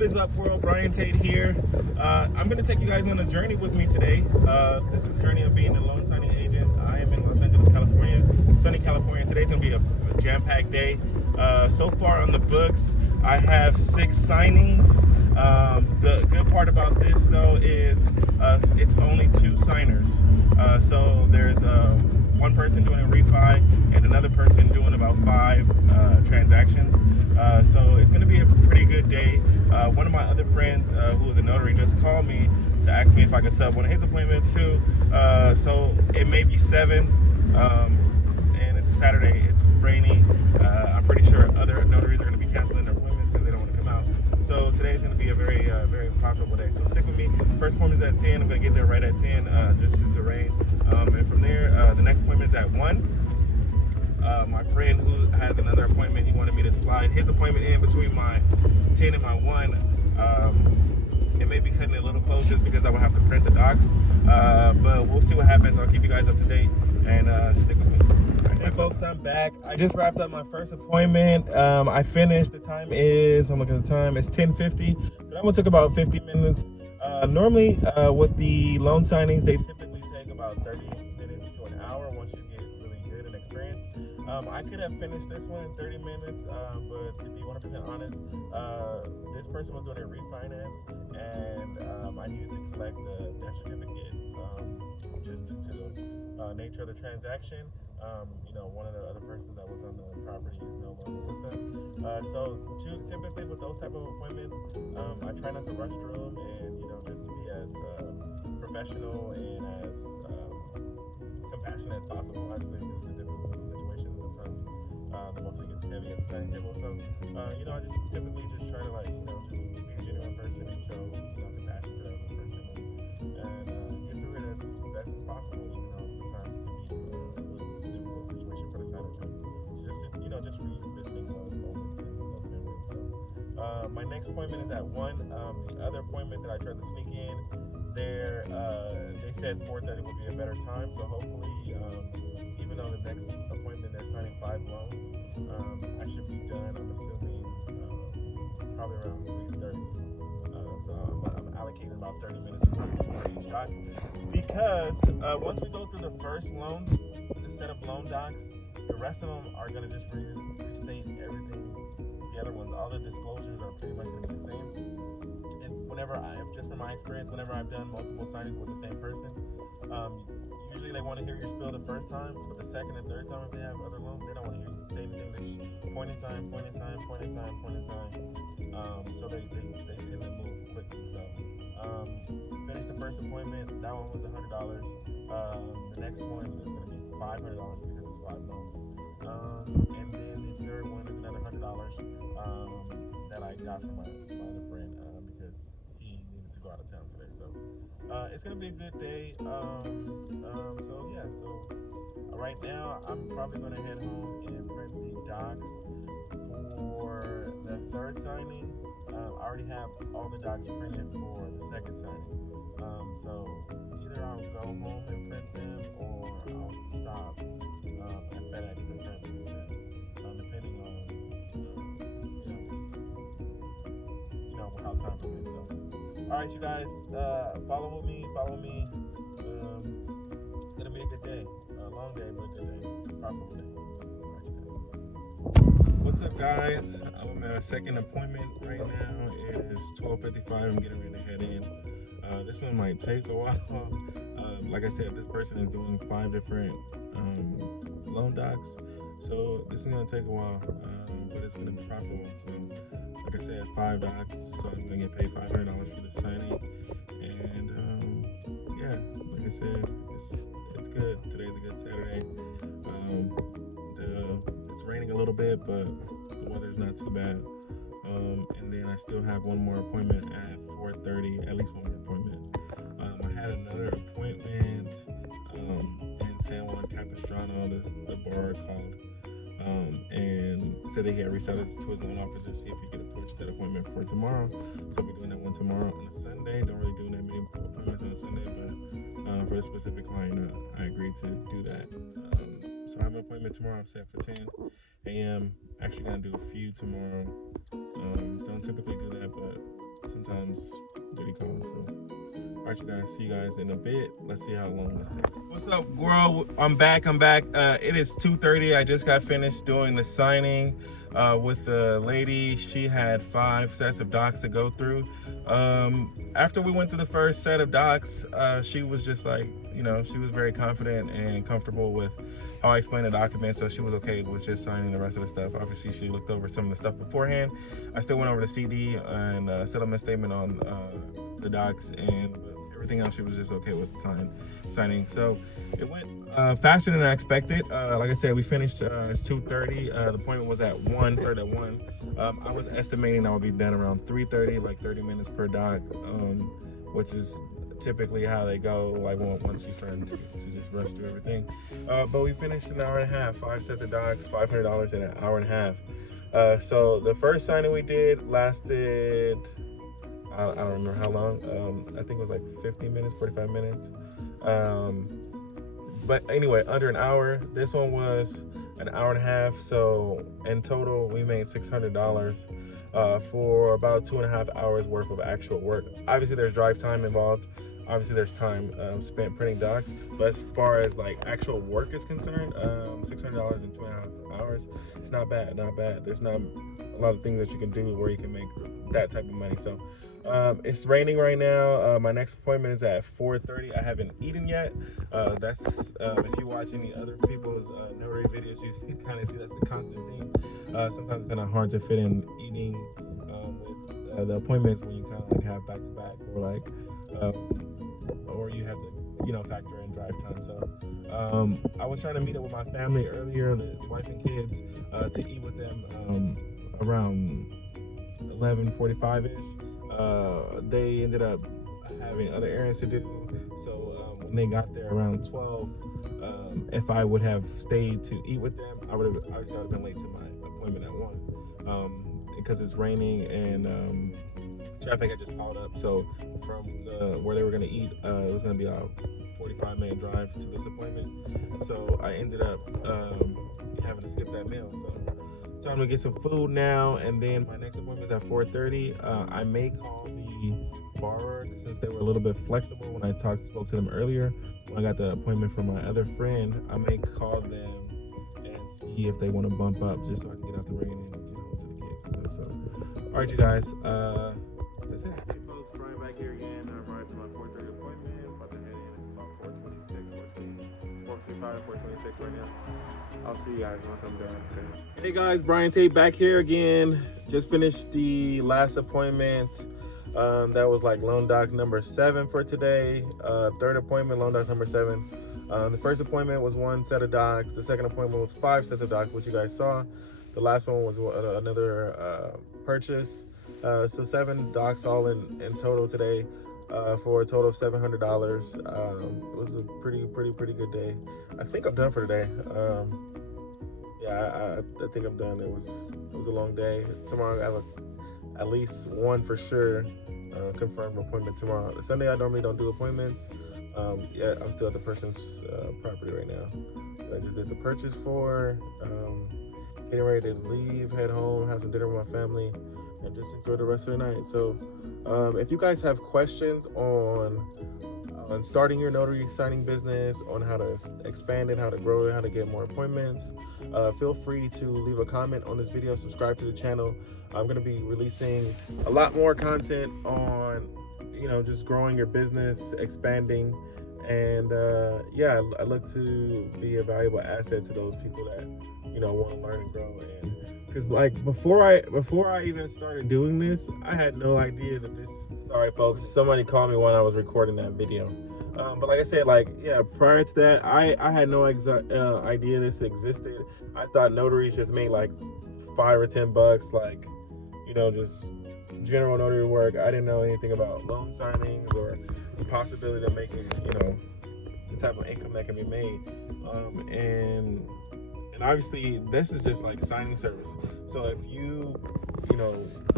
What is up, world? Brian Tate here. I'm going to take you guys on a journey with me today. This is the journey of being a loan signing agent. I am in Los Angeles, California, sunny California. Today's going to be a jam-packed day. So far on the books, I have 6 signings. The good part about this, though, is it's only 2 signers. So there's one person doing a refi and another person doing about 5 transactions. So it's going to be a pretty good day. One of my other friends who is a notary just called me to ask me if I could sub one of his appointments too. So it may be 7, and it's Saturday. It's rainy. I'm pretty sure other notaries are going to be canceling their appointments because they don't want to come out. So today is going to be a very, very profitable day. So stick with me. First appointment is at 10. I'm going to get there right at 10, just due to rain. And from there, the next appointment is at 1. My friend who has another appointment, he wanted me to slide his appointment in between my 10 and my 1. It may be cutting it a little close just because I will have to print the docs. But we'll see what happens. I'll keep you guys up to date and stick with me. All right, folks, I'm back. I just wrapped up my first appointment. I finished. The time is, I'm looking at the time, it's 10:50. So that one took about 50 minutes. Normally, with the loan signings, they typically take about 30 minutes to an hour once you get really good and experienced. I could have finished this one in 30 minutes, but to be 100% honest, this person was doing a refinance, and I needed to collect the death certificate just due to the nature of the transaction. One of the other persons that was on the property is no longer with us. So typically with those type of appointments, I try not to rush through them and, just be as professional and as compassionate as possible. Obviously, this is a difficult situation. Sometimes the motion gets heavy at the signing table. So, I just typically just try to just be a genuine person and show, compassion to the other person and get through it as best as possible. Even though sometimes it can be a difficult situation for the signer too. So just revisiting those moments and those memories. So, my next appointment is at 1. The other appointment that I tried to sneak in, there, they said 4:30 would be a better time. So hopefully, even though the next appointment they're signing 5 loans, I should be done. I'm assuming probably around 3:30. So I'm allocating about 30 minutes for each docs, because once we go through the first loans, the set of loan docs, the rest of them are going to just restate everything. The other ones, all the disclosures are pretty much going to be the same. And just from my experience, whenever I've done multiple signings with the same person, usually they want to hear your spiel the first time, but the second and third time, if they have other loans, they don't want to hear you say anything. They just point in time. So they tend to move quickly. So finished the first appointment. That one was $100. The next one is going to be $500 because it's 5 loans. And then the third one is another $100 that I got from my other friend because he needed to go out of town today. So it's going to be a good day. So right now I'm probably going to head home and print the docs for the third signing. I already have all the docs printed for the second signing. So either I'll go home and print them, or I'll stop at FedEx and print them, depending on how time permits. So, all right, you guys, follow me. It's gonna be a good day, a long day, but a good day, profitable day. All right, you guys. What's up, guys? I'm at a second appointment right now. It is 12:55. I'm getting ready to head in. This one might take a while. Like I said, this person is doing 5 different loan docs, so this is gonna take a while, but it's gonna be profitable. So, like I said, 5 docs, so I'm gonna get paid $500 for the signing. And like I said, it's good. Today's a good Saturday. It's raining a little bit, but the weather's not too bad. And then I still have one more appointment at 4:30, at least one more appointment. I had another appointment in San Juan Capistrano, the bar called, and said that he had reached out to his loan officer to see if he could push that appointment for tomorrow. So we're doing that one tomorrow on a Sunday. Don't really do that many appointments on a Sunday, but for a specific client, I agreed to do that. So I have an appointment tomorrow. I'm set for 10 a.m. Actually gonna do a few tomorrow. Don't typically do that, but comes. So, all right, you guys. See you guys in a bit. Let's see how long this takes. What's up, world? I'm back. It is 2:30. I just got finished doing the signing with the lady. She had 5 sets of docs to go through. After we went through the first set of docs, she was just like, she was very confident and comfortable with how I explained the document, so she was okay with just signing the rest of the stuff. Obviously, she looked over some of the stuff beforehand. I still went over the CD and settlement statement on the docs, and with everything else, she was just okay with signing. So it went faster than I expected. Like I said, we finished, it's 2:30. The appointment was at 1, started at 1. I was estimating I would be done around 3:30, like 30 minutes per doc, which is typically how they go, like once you start to just rush through everything. But we finished an hour and a half, 5 sets of docs, $500 in an hour and a half. So the first signing we did lasted, I don't remember how long. I think it was like 50 minutes, 45 minutes. But anyway, under an hour. This one was an hour and a half. So in total, we made $600 for about 2.5 hours worth of actual work. Obviously, there's drive time involved. Obviously, there's time spent printing docs, but as far as like actual work is concerned, $600 in 2.5 hours, it's not bad, There's not a lot of things that you can do where you can make that type of money. So it's raining right now. My next appointment is at 4:30. I haven't eaten yet. That's if you watch any other people's notary videos, you can kind of see that's a constant theme. Sometimes it's kind of hard to fit in eating with the appointments when you kind of like have back to back, or like or you have to factor in drive time. So I was trying to meet up with my family earlier, the wife and kids, to eat with them around 11:45ish. They ended up having other errands to do, so when they got there around 12, if I would have stayed to eat with them, I would have been late to my appointment at 1, because it's raining and traffic had just piled up. So from where they were going to eat, it was going to be a 45-minute drive to this appointment. So I ended up having to skip that meal. So time to get some food now, and then my next appointment is at 4:30. I may call the borrower since they were a little bit flexible when I spoke to them earlier. When I got the appointment from my other friend, I may call them and see if they want to bump up just so I can get out the rain and get home to the kids and stuff. So, all right, you guys. That's it. Hey folks, Brian back here again. I'm right to my 4:30 appointment. About to head in. It's about 4:25 right now. I'll see you guys once I'm done. Okay. Hey guys, Brian Tate back here again. Just finished the last appointment. That was like loan doc number 7 for today. Third appointment, loan doc number 7. The first appointment was 1 set of docs. The second appointment was 5 sets of docs, which you guys saw. The last one was another purchase. So 7 docs all in total today, for a total of $700. It was a pretty good day. I think I'm done for today. I think I'm done. It was a long day. Tomorrow I have at least 1 for sure confirmed appointment tomorrow. Sunday I normally don't do appointments. Yeah, I'm still at the person's property right now that I just did the purchase for. Getting ready to leave, head home, have some dinner with my family, and just enjoy the rest of the night. So if you guys have questions on starting your notary signing business, on how to expand it, how to grow it, how to get more appointments, feel free to leave a comment on this video, subscribe to the channel. I'm going to be releasing a lot more content on just growing your business, expanding, and yeah, I look to be a valuable asset to those people that want to learn and grow. And because like before I even started doing this, I had no idea that this. Sorry folks, somebody called me when I was recording that video. But like I said, prior to that, I had no idea this existed. I thought notaries just made like $5 or $10, just general notary work. I didn't know anything about loan signings or the possibility of making the type of income that can be made. And obviously this is just like signing service. So if you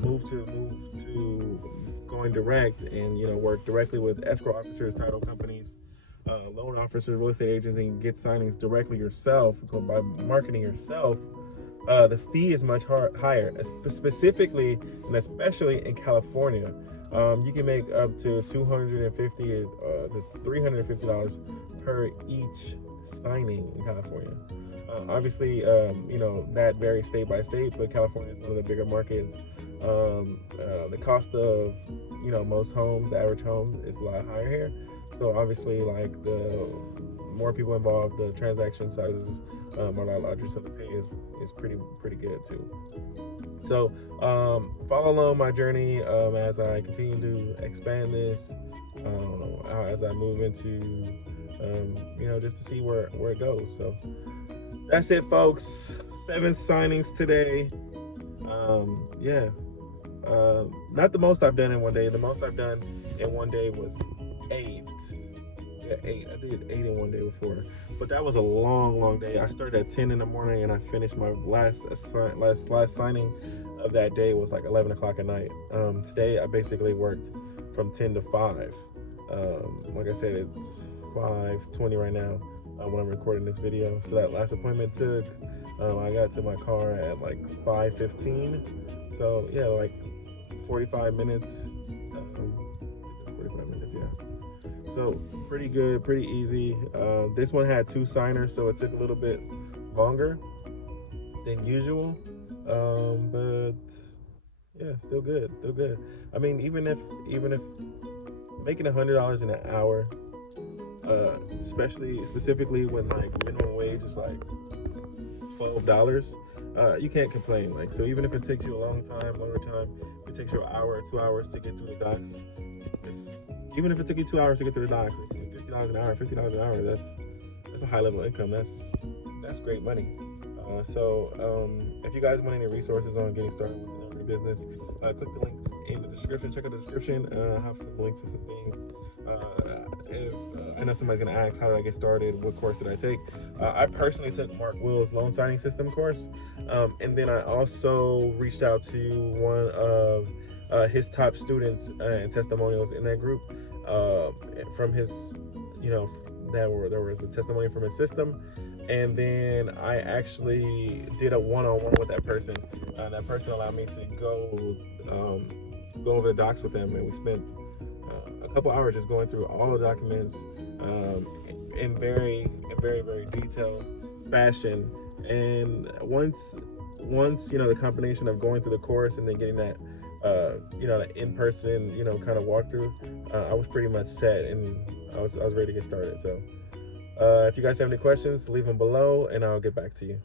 move to going direct and work directly with escrow officers, title companies, loan officers, real estate agents, and get signings directly yourself by marketing yourself, the fee is much higher, specifically and especially in California. You can make up to $250 to $350 per each signing in California. Obviously, that varies state by state, but California is one of the bigger markets. The cost of, most homes, the average home is a lot higher here. So obviously, like, the more people involved, the transaction sizes are a lot larger, so the pay is pretty good too. So follow along my journey as I continue to expand this, as I move into, just to see where it goes. So that's it, folks. 7 signings today. Not the most I've done in one day. The most I've done in one day was 8. Yeah, 8. I did 8 in one day before, but that was a long day. I started at 10 in the morning and I finished my last signing of that day was like 11 o'clock at night. Today I basically worked from 10 to 5. Like I said, it's 5:20 right now when I'm recording this video. So that last appointment took, I got to my car at like 5:15. So yeah, like 45 minutes. 45 minutes, yeah. So pretty good, pretty easy. This one had 2 signers, so it took a little bit longer than usual. But yeah, still good. I mean, even if making $100 an hour, specifically when like minimum wage is like $12, you can't complain. Like, so even if it takes you a longer time, it takes you an hour or 2 hours to get through the docs. Even if it took you 2 hours to get through the docs, $50 an hour, that's a high level income. That's great money. So if you guys want any resources on getting started with the notary business, click the links in the description. Check out the description. I have some links to some things. If I know somebody's gonna ask, how did I get started? What course did I take? I personally took Mark Will's loan signing system course, and then I also reached out to one of his top students and testimonials in that group. From his, there was a testimony from his system. And then I actually did a one-on-one with that person. That person allowed me to go over the docs with them, and we spent a couple hours just going through all the documents in very detailed fashion. And once the combination of going through the course and then getting that that in-person kind of walkthrough, I was pretty much set, and I was ready to get started. So if you guys have any questions, leave them below and I'll get back to you.